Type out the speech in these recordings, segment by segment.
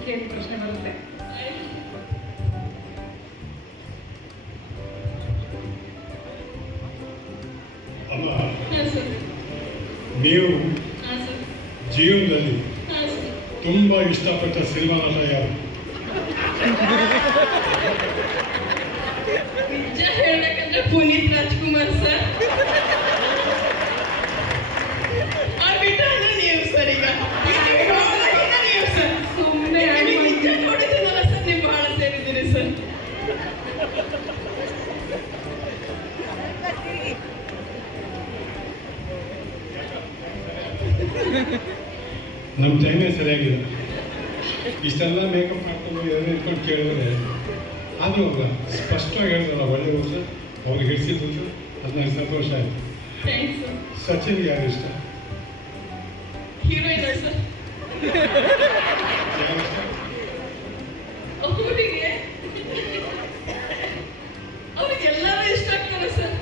ಕೇಳಿ ಪ್ರಶ್ನೆ ಬರುತ್ತೆ ಅಮ್ಮ ಹಾಂ ಸರ್. ನೀವು ಜೀವನದಲ್ಲಿ ತುಂಬಾ ಇಷ್ಟಪಟ್ಟ ಸಿನಿಮಾ ನಟ ಯಾರು? ನಿಜ ಹೇಳ್ಬೇಕಂದ್ರೆ ಪುನೀತ್ ರಾಜ್ಕುಮಾರ್ ಸರ್ ಅವ್ರ್ ಬಿಟ್ರೆ ಅಂದ್ರೆ ನೀವು ಸರ್ ಈಗ ಈಗ ನಿಮ್ಗೆ ನೋಡೋದಾಗಿದ್ರೆ ನೀವು ಸರ್ ಸುಮ್ಮನೆ ನಿಮಗೆ ನಿಜ ನೋಡಿದ್ದೀನಲ್ಲ ಸರ್ ನೀವು ಬಹಳ ಸೇರಿದ್ದೀರಿ ಸರ್ ನಮ್ಮ ಟೈಮೇ ಸರಿಯಾಗಿಲ್ಲ. ಇಷ್ಟೆಲ್ಲ ಮೇಕಪ್ ಮಾಡ್ಕೊಂಡು ಏನೋ ಇಟ್ಕೊಂಡು ಕೇಳಿದ್ರೆ ಆದರೂ ಒಬ್ಬ ಸ್ಪಷ್ಟವಾಗಿ ಹೇಳಿದ್ರಲ್ಲ ಒಳ್ಳೆ ಹುಡುಗ ಅವ್ರಿಗೆ ಹಿಡಿಸಿದ್ದು ಅದು ನನಗೆ ಸಂತೋಷ ಆಯಿತು. ಥ್ಯಾಂಕ್ಸ್ ಸರ್ ಸಚಿನ್ ಯಾರು ಇಷ್ಟ? ಹೀರೋಯಿನ್ ಸರ್ ಯಾರು ಇಷ್ಟ? ಅವರಿಗೆ ಅವ್ರಿಗೆ ಎಲ್ಲರೂ ಇಷ್ಟ ಆಗ್ತಾರೆ ಸರ್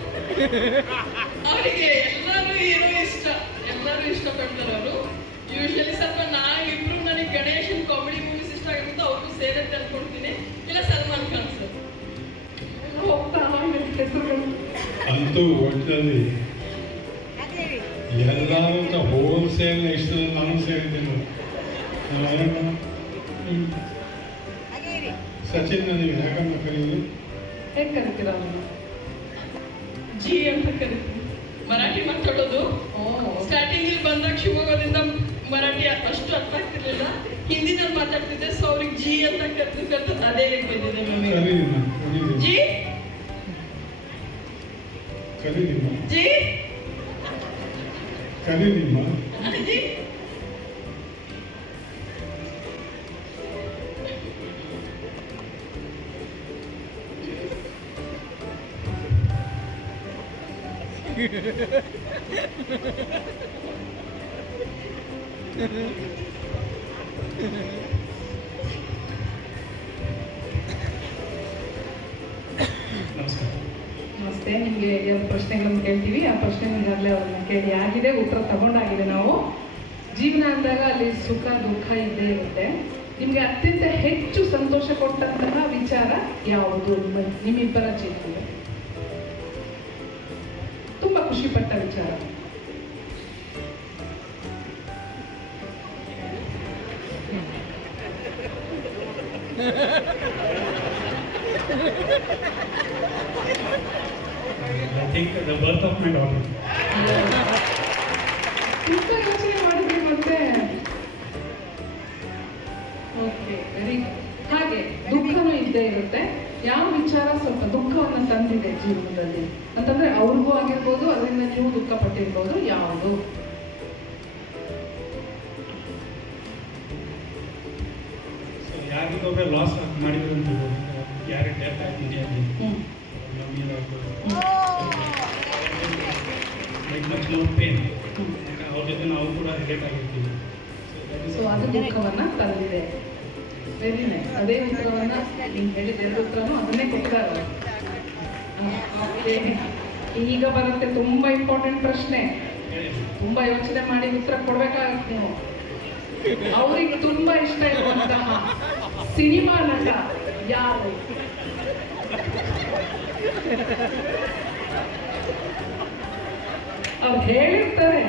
ಅವರಿಗೆ ಎಲ್ಲರೂ ಏನೋ ಇಷ್ಟ ಎಲ್ಲರೂ ಇಷ್ಟಪಡ್ತಾರೆ ಅವರು ಯೂಶಲಿ ಸ್ವಲ್ಪ ನಾವಿಬ್ರು ನನಗೆ ಗಣೇಶನ್ ಕಾಮಿಡಿ ಮೂವೀಸ್ ಇಷ್ಟ ಆಗಿರುತ್ತೆ ಅವ್ರಿಗೂ ಸೇರುತ್ತೆ ಅನ್ಕೊಡ್ತೀನಿ ಇಲ್ಲ ಸಲ್ಮಾನ್ ಖಾನ್ ಸರ್. ಹೋಗ್ತಾ ಅಂತೂ ಒಟ್ಟಲ್ಲಿ ಎಲ್ಲರೂ ಅಂತ ಹೋಲ್ಸೇಲ್ ಇಷ್ಟ ನಾನು ಸೇರಿದ್ದೇನೆ. ಸಚಿನ್ ನೀವು ಯಾಕಂತ ಕರೀಲಿ ಹೇಗೆ ಕರಿತೀರ ಜಿ ಅಂತ ಕರಿತೀನಿ ಮರಾಠಿ ಮಾತಾಡೋದು. ಸ್ಟಾರ್ಟಿಂಗ್ ಇಲ್ಲಿ ಬಂದಾಗ ಶಿವಮೊಗ್ಗದಿಂದ ಮರಾಠಿ ಅಷ್ಟು ಅರ್ಥ ಆಗ್ತಿರ್ಲಿಲ್ಲ ಹಿಂದಿನಲ್ಲಿ ಮಾತಾಡ್ತಿದ್ದೆ ಸೊ ಅವ್ರಿಗೆ ಜಿ ಅಂತ ಕರ್ದು ಕರ್ದು ಅದೇ ಬಂದಿದೆ ಜಿ ಕರೀಲಿಲ್ಲ ಕರೀಲಿ ಜಿ? Ha ಜಿ? ha ಜಿ? ನಮಸ್ಕಾರ ನಮಸ್ತೆ, ನಿಮಗೆ ಎರಡು ಪ್ರಶ್ನೆಗಳನ್ನು ಕೇಳ್ತೀವಿ. ಆ ಪ್ರಶ್ನೆ ಈಗಾಗಲೇ ಅವ್ರನ್ನ ಕೇಳಿ, ಆಗಿದೆ, ಉತ್ತರ ತಗೊಂಡಾಗಿದೆ. ನಾವು ಜೀವನ ಅಂದಾಗ ಅಲ್ಲಿ ಸುಖ, ದುಃಖ ಇದ್ದೇ ಇರುತ್ತೆ. ನಿಮಗೆ ಅತ್ಯಂತ ಹೆಚ್ಚು ಸಂತೋಷ ಕೊಟ್ಟಂತಹ ವಿಚಾರ ಯಾವುದು? ನಿಮ್ಮ, ನಿಮ್ಮಿಬ್ಬರ ಜೀವನದಲ್ಲಿ? ತುಂಬ ಖುಷಿಪಟ್ಟ ವಿಚಾರ. I think the birth my daughter. ತುಂಬ ಯೋಚನೆ ಮಾಡಿದ್ರಿ ಮತ್ತೆ? ಓಕೆ ವೆರಿ ಹಾಗೆ, ದುಃಖನೂ ಇದ್ದೇ ಇರುತ್ತೆ. ಯಾವ ವಿಚಾರ ಸ್ವಲ್ಪ ದುಃಖವನ್ನು ತಂದಿದೆ ಜೀವನದಲ್ಲಿ? ಅಂತಂದ್ರೆ ಅವ್ರಿಗೂ ಆಗಿರ್ಬೋದು, ಅದರಿಂದ ನೀವು ದುಃಖ ಪಟ್ಟಿರ್ಬೋದು ಯಾವುದು? ಲಾಸ್ ಮಾಡಿದ್ರು ಅಂತ ಯಾರು ಡೆತ್ ನಮಗೆ ಲೈಕ್ ಮಚ್ ಮೋರ್ ಪೇನ್ ಅವ್ರ ಜೊತೆ ನಾವು ಕೂಡ ರಿಲೇಟ್ ಆಗಿರ್ತೀವಿ. ಸೊ ಅದು ದುಃಖವನ್ನ ತಂದಿದೆ. ವೆರಿ ನೈಸ್ ಅದೇ ಉತ್ತರವನ್ನು ನೀವು ಹೇಳಿದ ಎರಡು ಉತ್ತರನೂ ಅದನ್ನೇ ಕೊಟ್ಟಿದ್ದಾರೆ ಈಗ ಬರುತ್ತೆ ತುಂಬಾ ಇಂಪಾರ್ಟೆಂಟ್ ಪ್ರಶ್ನೆ. ತುಂಬಾ ಯೋಚನೆ ಮಾಡಿ ಉತ್ತರ ಕೊಡ್ಬೇಕಾಗತ್ತೆ ನೀವು. ಅವ್ರಿಗೆ ತುಂಬಾ ಇಷ್ಟ ಇರುವಂತಹ ಸಿನಿಮಾ ನಟ ಯಾರು ಅವ್ರು ಹೇಳಿರ್ತಾರೆ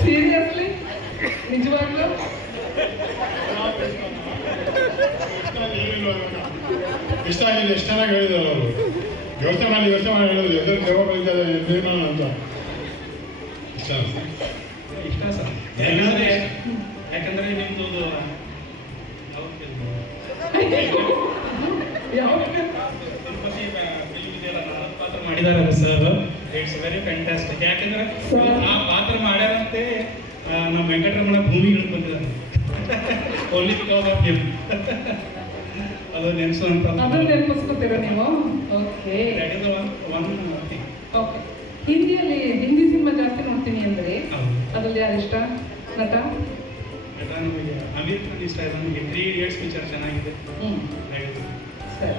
ಸೀರಿಯಸ್ಲಿ ನಿಜವಾಗ್ಲೂ? ಇಷ್ಟ ಆಗಿದೆ ಎಷ್ಟು ಚೆನ್ನಾಗಿ ಹೇಳಿದ್ರು ಅವರು. ಯೋಚನೆ ಮಾಡಿ ಯೋಚನೆ ಮಾಡಿ ಹೇಳೋದು ಎದುರು ದೇವ ಎದ್ದೇನೋ ಅಂತ. ಇಷ್ಟ? ಇಷ್ಟ ಸರ್. ಯಾಕಂದ್ರೆ ಯಾಕಂದ್ರೆ ನಿಮ್ದು ಮಾಡಿದಾರಲ್ಲ ಸರ್. ಇಟ್ಸ್ ವೆರಿ ಫ್ಯಾಂಟಾಸ್ಟಿಕ್ ಯಾಕಂದ್ರೆ ಆ ಪಾತ್ರ ಆ, ನಮ್ಮ ವೆಂಕಟರಮಣ ಭೂಮಿ ಬಂದಿದ್ದಾರೆ ಓನ್ಲಿ ಬಿಕಾಸ್ ಆಫ್ ಹಿಮ್ ಅದು ನೆನೆಸುವಂತ ಅದನ್ನ ನೆನಪಿಸ್ಕೊತೀರಾ ನೀವು? Okay that is one one thing okay ಹಿಂದಿಯಲ್ಲಿ ಹಿಂದಿ ಸಿನಿಮಾ ಜಾಸ್ತಿ ನೋಡ್ತೀನಿ ಅಂದ್ರೆ ಅದರಲ್ಲಿ ಅದ್ರಲ್ಲಿ ಯಾರು ಇಷ್ಟ? ನಟ? ನಟ ನಮಗೆ ಅಮೀರ್ ಖಾನ್ ಇಷ್ಟ ಇದೆ ನಮಗೆ ತ್ರೀ ಇಡಿಯಟ್ಸ್ ಪಿಕ್ಚರ್ ಚೆನ್ನಾಗಿದೆ. ಸರಿ.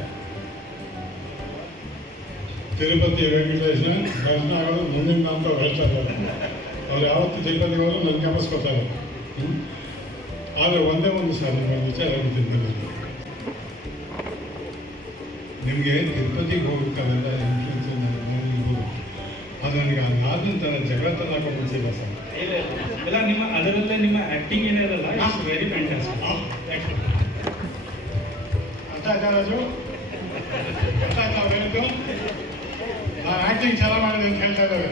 ತಿರುಪತಿ ವೆಂಕಟೇಶ ದರ್ಶನ ಆಗೋದು ಮುಂದಿನ ಅಂತ ಹೇಳ್ತಾ ಇದ್ದಾರೆ ಅವ್ರು ಯಾವತ್ತು ಜೈಲಲ್ಲಿ ಹೋದ್ರು ನನ್ನ ಜ್ಞಾಪಿಸ್ಕೊತಾರೆ ಕೊಡ್ತಾರೆ ಆದರೆ ಒಂದೇ ಒಂದು ಸಲ ನಿಮ್ಮ ವಿಚಾರ ಹೇಳ್ತಿದ್ದೀನಿ ನಿಮಗೆ ತಿರುಪತಿಗೆ ಹೋಗ್ಬೇಕಾದ್ರೆ ಇನ್ಫ್ಲೂಯೆನ್ಸ್ ಇರ್ಬೋದು ಅದು ನನಗೆ ಅದಾದ ನಂತರ ಜಗತ್ತನ್ನು ಹಾಕೊಂಡ್ಬಿಡ್ತಿಲ್ಲ ಸರ್. ಇಲ್ಲ ನಿಮ್ಮ ಅದರಲ್ಲೇ ನಿಮ್ಮ ಆ್ಯಕ್ಟಿಂಗ್ ಏನಿರಲ್ಲ ಇಟ್ಸ್ ವೆರಿ ಫ್ಯಾಂಟಾಸ್ಟಿಕ್ ಅರ್ಥ ಆಯ್ತಾ ರಾಜು ಅರ್ಥ ಆಯ್ತಾ ಆಕ್ಟಿಂಗ್ ಹೇಳಿದ್ದು ನಾನು ಆ್ಯಕ್ಟಿಂಗ್ ಚೆನ್ನಾಗಿ ಮಾಡಿದೆ ಅಂತ ಹೇಳ್ತಾ ಇದ್ದಾರೆ.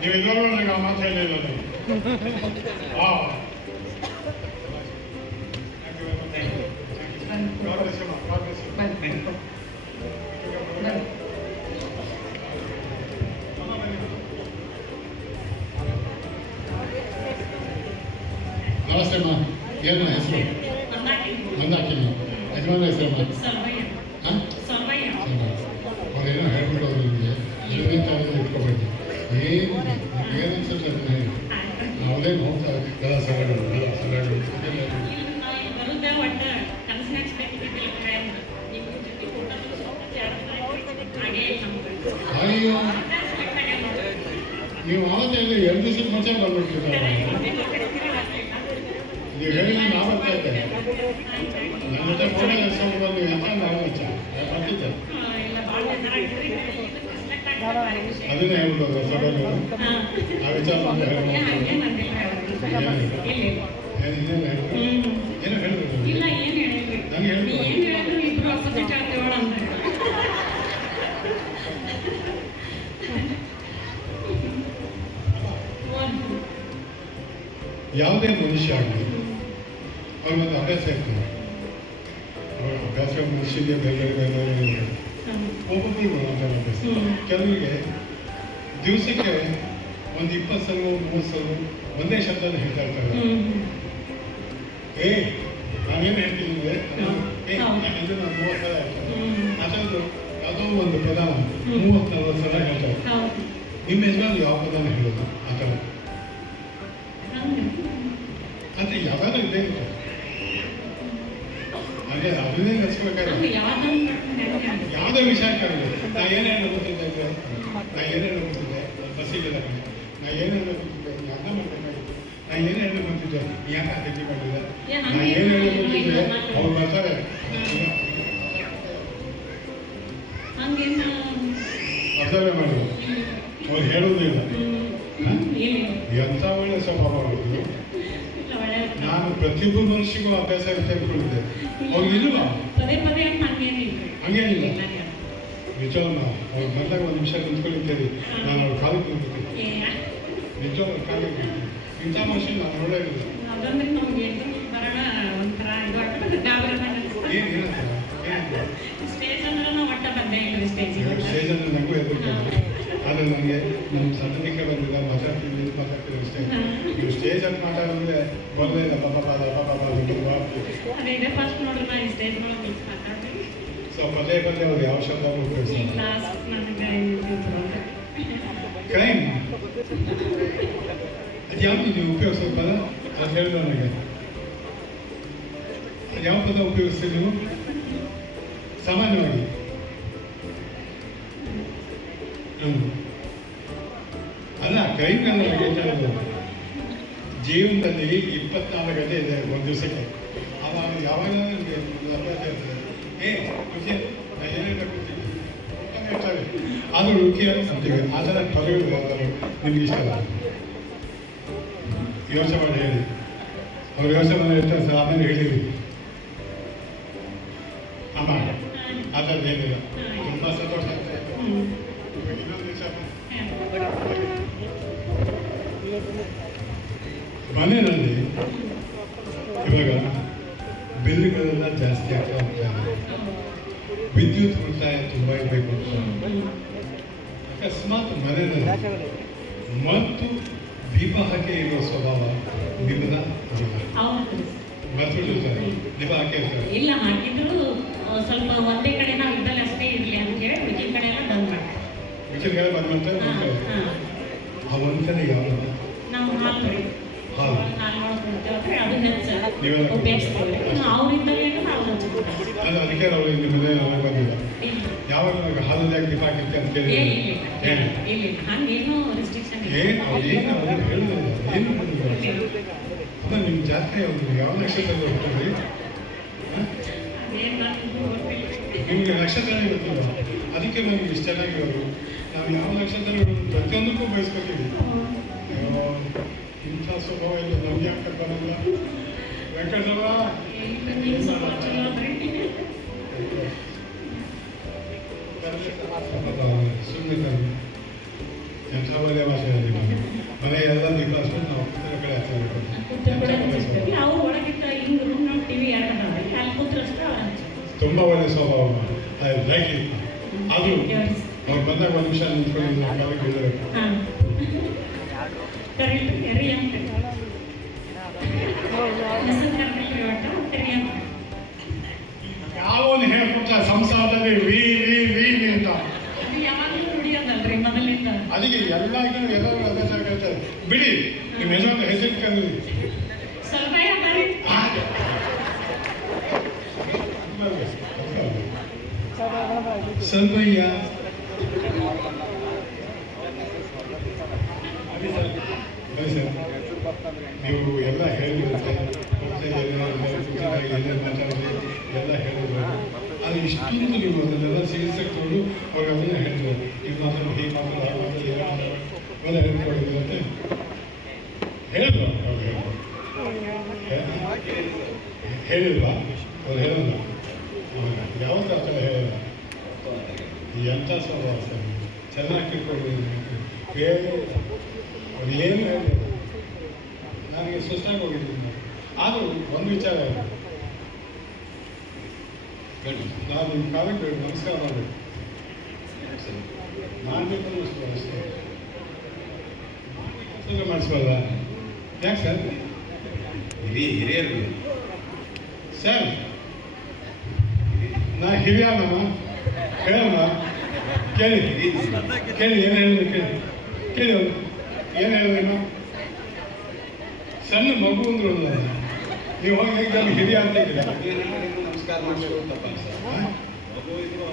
ನೀವು ಎಲ್ಲರೂ ನನಗೆ ಆ ಮಾತು ಹೇಳಿಲ್ಲ ನೀವು wow God bless you, ma. God bless you. ಬನ್ನಿ Thank you. ಬನ್ನಿ ಅಮ್ಮ ಬನ್ನಿ. ನಮಸ್ತೆ ಅಮ್ಮ ಏನಮ್ಮ ಹೆಸರು ಮಂದಾಕಿನಿ ಯಜಮಾನ ಹೆಸರಮ್ಮ ಹಾಂ ಅಯ್ಯೋ ನೀವು ಆವತ್ತೇನು ಎರಡು ದಿವಸದ ಮುಂಚೆ ಬಂದ್ಬಿಟ್ಟಿದ್ದಾರೆ ನೀವು ಹೇಳಿ ನಾ ಬರ್ತಾ ಇದ್ದೇನೆ ನನ್ನ ಜೊತೆ ಫೋಟೋ ಎಸ್ಕೊಂಡು ಬಂದು ಅಂತ ನಾನು ಬರ್ತಿದ್ದೆ ಅದನ್ನೇ ಹೇಳ್ಬೋದು ಸಭೆಗಳು ಆ ವಿಚಾರ ಹೇಳ್ಬೋದು ಏನು ಹೇಳಿದ್ರು ಇಲ್ಲ ಏನ್ ಹೇಳಿದ್ರಿ ಇಬ್ರು ಅಪೋಸಿಟ್ ಆಗ್ತೇವಳ ಅಂತ ಯಾವುದೇ ಮನುಷ್ಯ ಆಗಲಿ ಅವನೊಂದು ಅಭ್ಯಾಸ ಇರ್ತದೆ ಅವರ ಅಭ್ಯಾಸ ಮನುಷ್ಯನಿಗೆ ಬೇರೆ ಬೇರೆ. ಒಬ್ಬೊಬ್ಬರಿಗೂ ಒಂದೊಂದು ಅಭ್ಯಾಸ. ಕೆಲವರಿಗೆ ದಿವಸಕ್ಕೆ ಒಂದು ಇಪ್ಪತ್ತು ಸಲ ಮೂವತ್ತು ಸಲ ಒಂದೇ ಶಬ್ದನ ಹೇಳ್ತಾ ಇರ್ತಾರೆ. ಏ ನಾನೇನು ಹೇಳ್ತೀನಿ. ಇದು ನಾನು ಮೂವತ್ತು ಸಲ. ಅದೊಂದು ಯಾವುದೋ ಒಂದು ಪದ ಮೂವತ್ತು ನಲ್ವತ್ತು ಸಲ ಹೇಳ್ತಾರೆ. ನಿಮ್ಮ ಯಾವ ಪದನ ಹೇಳೋದು ಆ ಥರ ಯಾವಾಗ ಇದೇ ಇರುತ್ತೆ. ಹಾಗೆ ಅದನ್ನೇ ನಡೆಸ್ಬೇಕಾದ್ರೆ ಯಾವುದೇ ವಿಷಯಕ್ಕಾಗಲಿ ನಾ ಏನೇನು ಗೊತ್ತಿದ್ದೆ ನಾ ಏನು ಗೊತ್ತಿದ್ದೆ ಬಸ್ಸಿಗೆಲ್ಲ ನಾ ಏನು ಹೇಳ್ಕೊತಿದ್ದೆ ನೀ ಅರ್ಥ ಮಾಡ್ಬೇಕಾಗಿತ್ತು ನಾ ಏನು ಹೇಳಬೇಕಂತಿದ್ದೆ ನೀ ಯಾಕೆ ಅತಿಥಿ ಮಾಡಿದೆ ನಾ ಏನು ಇಲ್ಲ, ಅವ್ರು ಬರ್ತಾರೆ. ಹಂಗೇನು? ಮಾಡಿದ್ರು ಮಾಡಿ ಅವ್ರು ಹೇಳೋದಿಲ್ಲ ಎಂಥ ಒಳ್ಳೆ ಸ್ವಭಾವ ಅವ್ರದ್ದು ನಾನು ಪ್ರತಿಯೊಬ್ಬ ಮನುಷ್ಯಗೂ ಅಭ್ಯಾಸ ಇರುತ್ತೆ ಅವ್ರಿಗಿಲ್ಲ ಹಂಗೇನಿಲ್ಲ. ನಿಜವನ್ನ ಅವ್ರು ಬಂದಾಗ ಒಂದು ನಿಮಿಷ ನಿಂತ್ಕೊಂಡಿದ್ದೇನೆ ನಾನು ಅವ್ರ ಕಾಲಕ್ಕೆ ನಿಂತಿದ್ದೆ ನಿಂತಿದ್ದೆ. ಇಂಥ ಮನುಷ್ಯ ನಾನು ಏನಂತಾರೆ ಸ್ಟೇಜ್ ಅಂದ್ರೆ ನನಗೂ ಆದರೆ ನನಗೆ ನಮ್ಮ ಸಣ್ಣನಿಕೆ ಬಂದಿಲ್ಲ ಮಾತಾಡ್ತೀನಿ ಮಾತಾಡ್ತೀನಿ ಅಷ್ಟೇ ನೀವು ಸ್ಟೇಜಲ್ಲಿ ಮಾತಾಡಿದ್ರೆ ಬರಲೇ ಇಲ್ಲ ಪಾಪ ಪಾದ ಪಾಪ ಸ್ಟೇಜ್ ಸೊ ಪದೇ ಪದೇ ಅವ್ರು ಯಾವ ಶಬ್ದ ಉಪಯೋಗಿಸ್ತಾರೆ? ಕ್ರೈಮ್ ಅದು ಉಪಯೋಗಿಸೋ ಪದ ಅದು ಹೇಳಿದ್ರು ನನಗೆ ಯಾವ ಪದ ಉಪಯೋಗಿಸ್ತೀರಿ ನೀವು ಸಾಮಾನ್ಯವಾಗಿ. ಅಲ್ಲ ಇರೋದು ಜೀವನದಲ್ಲಿ ಇಪ್ಪತ್ನಾಲ್ಕು ಗಂಟೆ ಇದೆ, ಒಂದು ದಿವಸಕ್ಕೆ. ಆವಾಗ ಯಾವಾಗ ಏ, ಖುಷಿ. ಏನೇನು ಆದರೂ ಅಂತ ಅಂತೀವಿ ಆ ಥರ ಪದಗಳು ನಿಮ್ಗೆ ಇಷ್ಟ ಯೋಚನೆ ಮಾಡಿ ಹೇಳಿ. ಅವ್ರು ಯೋಚನೆ ಮಾಡಿ ಇರ್ತಾರೆ ಸರ್ ಆಮೇಲೆ ಹೇಳಿರಿ. ಅಮ್ಮ ಆ ಥರದ್ದು ಏನಿಲ್ಲ. ತುಂಬ ಸಂತೋಷ ಆಗ್ತಾ ಇದೆ. ಇವಾಗ ಇನ್ನೊಂದು ವಿಚಾರ ಮನೆಯಲ್ಲಿ ಇವಾಗ ಬಿಲ್ಗಳೆಲ್ಲ ಜಾಸ್ತಿ ಆಗ್ತಾ ಹೋಗ್ತಾ ವಿದ್ಯುತ್ ಉಳಿತಾಯ ತುಂಬ ಇರಬೇಕು ಅಂತ ಅಕಸ್ಮಾತ್ ಮನೆಯಲ್ಲಿ ಮತ್ತು ದೀಪ ಹಾಕಿ ಇರುವ ಸ್ವಭಾವ ಸರ್ ದೀಪ ಹಾಕಿ ಇಲ್ಲ ಹಾಕಿದ್ರು ಸ್ವಲ್ಪ ಒಂದೇ ಕಡೆ ನಾವು ಇದ್ದಲ್ಲಿ ಅಷ್ಟೇ ಇರಲಿ ಅಂತ ಹೇಳಿ ಮಿಕ್ಕಿನ ಕಡೆ ಎಲ್ಲ ಬಂದ್. ಆ ಒಂದ್ಸಲ ಯಾವ ನಾವು ಹಾಲು ಹಾಲು. ಹಾಲು ಮಾಡ್ಕೊಡ್ತೇವೆ ನೀವೆಲ್ಲ ನಾವು ಅಲ್ಲ ಅದಕ್ಕೆ ನಾವು ಇಲ್ಲಿ ಮನೆ ಒಳಗೆ ಬಂದಿಲ್ಲ ಯಾವಾಗ ನಮಗೆ ಹಾಲಲ್ಲಿ ಯಾಕೆ ದೀಪ ಹಾಕಿರ್ತೀವಿ ಅಂತ ಕೇಳಿ ಏನು ಅವ್ರು ಹೇಳಿಲ್ಲ ಏನು ಅಲ್ಲ ನಿಮ್ಮ ಜಾತ್ರೆ ಯಾವುದು ಯಾವ ನಕ್ಷತ್ರದಲ್ಲಿ ಹೋಗ್ತೀವಿ ನಿಮಗೆ ನಕ್ಷತ್ರನೇ ಗೊತ್ತಿಲ್ಲ ಅದಕ್ಕೆ ನಮ್ಗೆ ಇಷ್ಟು ಚೆನ್ನಾಗಿರೋದು. ನಾವು ಯಾವ ನಕ್ಷತ್ರ ಪ್ರತಿಯೊಂದಕ್ಕೂ ಬಯಸ್ಕೊತೀವಿ. ಇಂಥ ಸ್ವಭಾವ ಇಲ್ಲ ನಮ್ಗೆ ಯಾಕೆ ಬರಲ್ಲ ನೀವು ಎಂಥ ಒಳ್ಳೆಯ ಭಾಷೆ. ಮನೆ ಎಲ್ಲ ಹಚ್ಕೊಂಡು ನಾವು ಉತ್ತರ ಕಡೆ ಒಳಗಿದ್ದ ಹಿಂಗೆ ರೂಮ್ ಅಲ್ಲಿ ಕೂತ್ರಷ್ಟೇ ತುಂಬ ಒಳ್ಳೆ ಸ್ವಭಾವ ಐ ಲೈಕ್ ಇಟ್ ಆದರೂ ಅವ್ರು ಬಂದಾಗ ಒಂದು ನಿಮಿಷ ನಿಂತ್ಕೊಂಡು ಕಾಲಿಗೆ ಬೀಳಬೇಕು ಹಾಂ ಕರೆಕ್ಟ್ ಕರಿ ಅಂತ ಯಾವನು ಹೇಳ್ಕೊಟ್ಟ ಸಂಸಾರದಲ್ಲಿ ವಿ ವಿ ವಿ ವಿ ಅಂತ ಅದು ಯಾವಾಗಲೂ ನುಡಿಯೋದಲ್ರಿ ಮೊದಲಿಂದ ಅದಕ್ಕೆ ಎಲ್ಲರಿಗೂ ಎಲ್ಲರೂ ಅದೇ ಥರ ಹೇಳ್ತಾರೆ ಬಿಡಿ ನಿಮ್ಮ ಯಜಮಾನ ಹೆಸರಿಟ್ಕೊಂಡು ಸ್ವಲ್ಪ ಯಾವ್ದಾರಿ ಸಲ್ವಯ್ಯ ಬನ್ನಿ ಸರ್ ನೀವು ಎಲ್ಲ ಹೇಳಿದ್ರು ಅದು ಇಷ್ಟೊಂದು ನೀವು ಅದನ್ನೆಲ್ಲ ತಗೊಂಡು ಅವಾಗ ಅದನ್ನ ಹೇಳಿದ್ರು ಇದು ಮಾತಾಡೋದು ಹೀಗೆ ಏನು ಹೇಳಿಲ್ವಾ ಅವ್ರು ಹೇಳಲ್ಲ ಎಂಥ ಸರ್ ಚೆನ್ನಾಗಿ ತಿಳ್ಕೊಂಡು ಬೇರೆ ಅವ್ರು ಏನು ಸುಸ್ತಾಗಿ ಹೋಗಿದ್ದೀನಿ. ಆದರೂ ಒಂದು ವಿಚಾರ ಇದೆ. ನಾನು ನಿಮ್ಮ ಕಾಲಕ್ಕೆ ನಮಸ್ಕಾರ ಮಾಡಬೇಕು ಮಾಡಬೇಕು ಅನ್ನಿಸ್ತು ಅಷ್ಟೇ. ಕೆಲಸ ಮಾಡಿಸ್ಬೋದಾ ಯಾಕೆ ಸರ್? ಹಿರಿಯ ಹಿರಿಯರು. ಸರ್ ನಾ ಹಿರಿಯನಮ್ಮ ಹೇಳಮ್ಮ ಕೇಳಿ. ಕೇಳಿ ಏನು ಹೇಳಿದ್ರು ಕೇಳಿ. ಕೇಳಿ ಏನು ಹೇಳಿದ್ರು ಸಣ್ಣ ಮಗು ಅಂದ್ರು ನೀವು ಹೋಗಿ ಹೇಗೆ ನಮ್ಗೆ ಹಿರಿಯ ಅಂತ ಇದ್ರೆ ನಮಸ್ಕಾರ ಮಾಡಿಸ್ಕೊಳ್ಳೋದು? ಮಗು ಇದ್ರು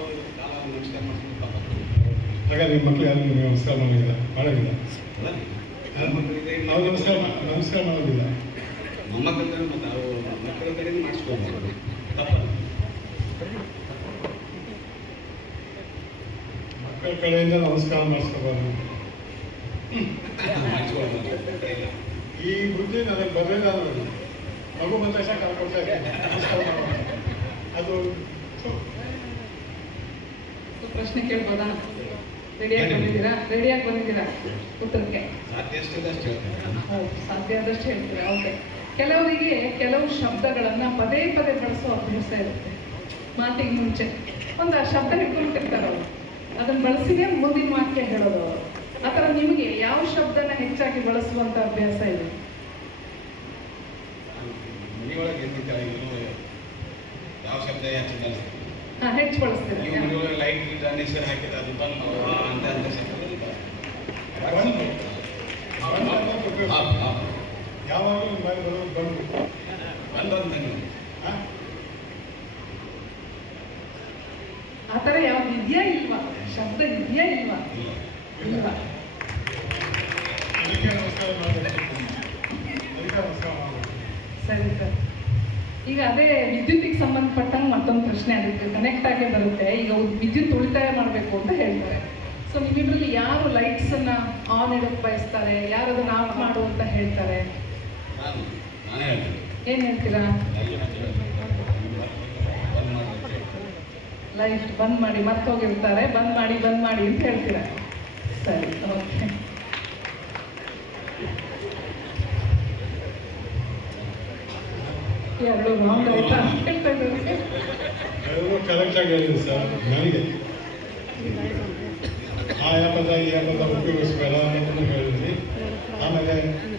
ನಮಸ್ಕಾರ ಮಾಡಿಸ್ಕೊಳ್ಳೋದು ಹಾಗಾದ್ರೆ ನಿಮ್ಮ ಮಕ್ಕಳು ಯಾರು ನಿಮಗೆ ನಮಸ್ಕಾರ ಮಾಡಿಲ್ಲ ಮಾಡೋದಿಲ್ಲ? ಅಲ್ಲ ಅವ್ರು ನಮಸ್ಕಾರ ನಮಸ್ಕಾರ ಮಾಡೋದಿಲ್ಲ? ನಮ್ಮ ಮತ್ತು ಅವ್ರು ಮಕ್ಕಳ ತಪ್ಪ. ಮಕ್ಕಳ ಕಡೆಯಿಂದ ನಮಸ್ಕಾರ ಮಾಡಿಸ್ಕೋಬಾರ್ದು. ಮಾಡಿಸ್ಕೊಳ್ಬೋದು ಈ ಬುದ್ಧಿ ನನಗೆ ಬರಲಿಲ್ಲ ಅನ್ನೋದು ಮಗು ಬಂದ ತಕ್ಷಣ ಇದ್ದೀನಿ ಅದು ಪ್ರಶ್ನೆ ಕೇಳ್ಬೋದಾ? ರೆಡಿಯಾಗಿ ಬಂದಿದ್ದೀರಾ? ರೆಡಿಯಾಗಿ ಬಂದಿದ್ದೀರಾ? ಉತ್ತರಕ್ಕೆ. ಸಾಧ್ಯ ಆದಷ್ಟು ಹೇಳ್ತೀರಾ? ಓಕೆ ಕೆಲವರಿಗೆ ಕೆಲವು ಶಬ್ದಗಳನ್ನ ಪದೇ ಪದೇ ಬಳಸೋ ಅಭ್ಯಾಸ ಇರುತ್ತೆ. ಮಾತಿಗೆ ಮುಂಚೆ. ಒಂದು ಆ ಶಬ್ದ ಹಿಡ್ಕೊಂಡಿರ್ತಾರೆ ಅವರು ಅದನ್ನ ಬಳಸಿದೆ ಮುಂದಿನ ವಾಕ್ಯ ಹೇಳೋದು ಅವರು. ಆ ಥರ ನಿಮಗೆ ಯಾವ ಶಬ್ದನ ಹೆಚ್ಚಾಗಿ ಬಳಸುವಂತ ಅಭ್ಯಾಸ ಇದೆ? ಯಾವ ಶಬ್ದ ಹೆಚ್ಚು ಕಲಿಸ್ತೀವಿ ಹಾ ಹೆಚ್ಚು ಮನೆಯೊಳಗೆ ಲೈಟ್ ಹೆಸರು ಹಾಕಿದ ಅದು ಬಂದು ಅಂತ ಅಂತ ಯಾವಾಗಲೂ ಮನೆ ಬರೋದು ಬಂದು. ಬಂದು ಅಂತ ನೀವು ಹಾ? ಆ ಥರ ಯಾವ್ದು ಇದೆಯಾ ಇಲ್ವಾ? ಶಬ್ದ ಇದೆಯಾ ಇಲ್ವಾ? ಮಾಡಬೇಕು ಸರಿ ಸರ್. ಈಗ ಅದೇ ವಿದ್ಯುತ್ತಿಗೆ ಸಂಬಂಧಪಟ್ಟಂಗೆ ಮತ್ತೊಂದು ಪ್ರಶ್ನೆ ಅದಕ್ಕೆ ಕನೆಕ್ಟ್ ಆಗಿ ಬರುತ್ತೆ. ಈಗ ವಿದ್ಯುತ್ ಉಳಿತಾಯ ಮಾಡಬೇಕು ಅಂತ ಹೇಳ್ತಾರೆ. ಸೊ ನಿಮ್ಮಿದ್ರಲ್ಲಿ ಯಾರು ಲೈಟ್ಸ್ ಅನ್ನ ಆನ್ ಇಡಕ್ಕೆ ಬಯಸ್ತಾರೆ? ಯಾರು ಅದನ್ನ ಆಫ್ ಮಾಡು ಅಂತ ಹೇಳ್ತಾರೆ? ಏನ್ ಹೇಳ್ತೀರಾ? ಲೈಟ್ ಬಂದ್ ಮಾಡಿ ಮತ್ತೆ ಹೋಗಿರ್ತಾರೆ ಬಂದ್ ಮಾಡಿ ಬಂದ್ ಮಾಡಿ ಅಂತ ಹೇಳ್ತೀರಾ? ಸರಿ ಓಕೆ ಕರೆಕ್ಟಾಗಿ ಹೇಳಿದ್ರು ಸರ್ ನನಗೆ. ಆ ಪದ ಈ ಪದ ಉಪಯೋಗಿಸಬೇಡ ಅನ್ನೋದನ್ನು ಆಮೇಲೆ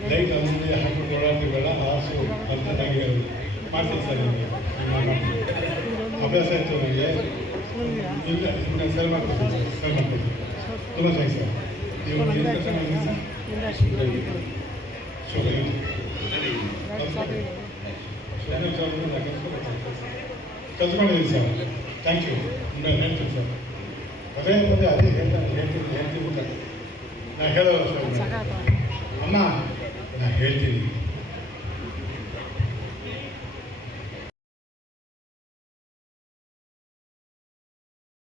ಲೈಟ್ ಅಲ್ಲಿ ಹಾಕಿಕೊಂಡು ಓಡಾಡ್ತೀವಲ್ಲ ಹಾಸು ಅಂತ ನನಗೆ ಮಾಡ್ತೀನಿ ಸರ್ ನಿಮಗೆ ಅಭ್ಯಾಸ ಆಯಿತು ನನಗೆ ಇಲ್ಲ ಸರಿ ಮಾಡ್ಕೊಡ್ತೀನಿ ತುಂಬ ಥ್ಯಾಂಕ್ಸ್ ಸರ್ ನೀವು ಕೆಲಸ ಮಾಡಿದ್ರಿ ಸರ್ ಥ್ಯಾಂಕ್ ಯು ಹೇಳ್ತೀನಿ ಸರ್ ಪದೇ ಪದೇ ಅದೇ ಹೇಳ್ತಾನೆ ಹೇಳ್ತೀನಿ ಹೇಳ್ತೀನಿ ನಾನು ಹೇಳೋಲ್ಲ ಸರ್ ಅಮ್ಮ ನಾ ಹೇಳ್ತೀನಿ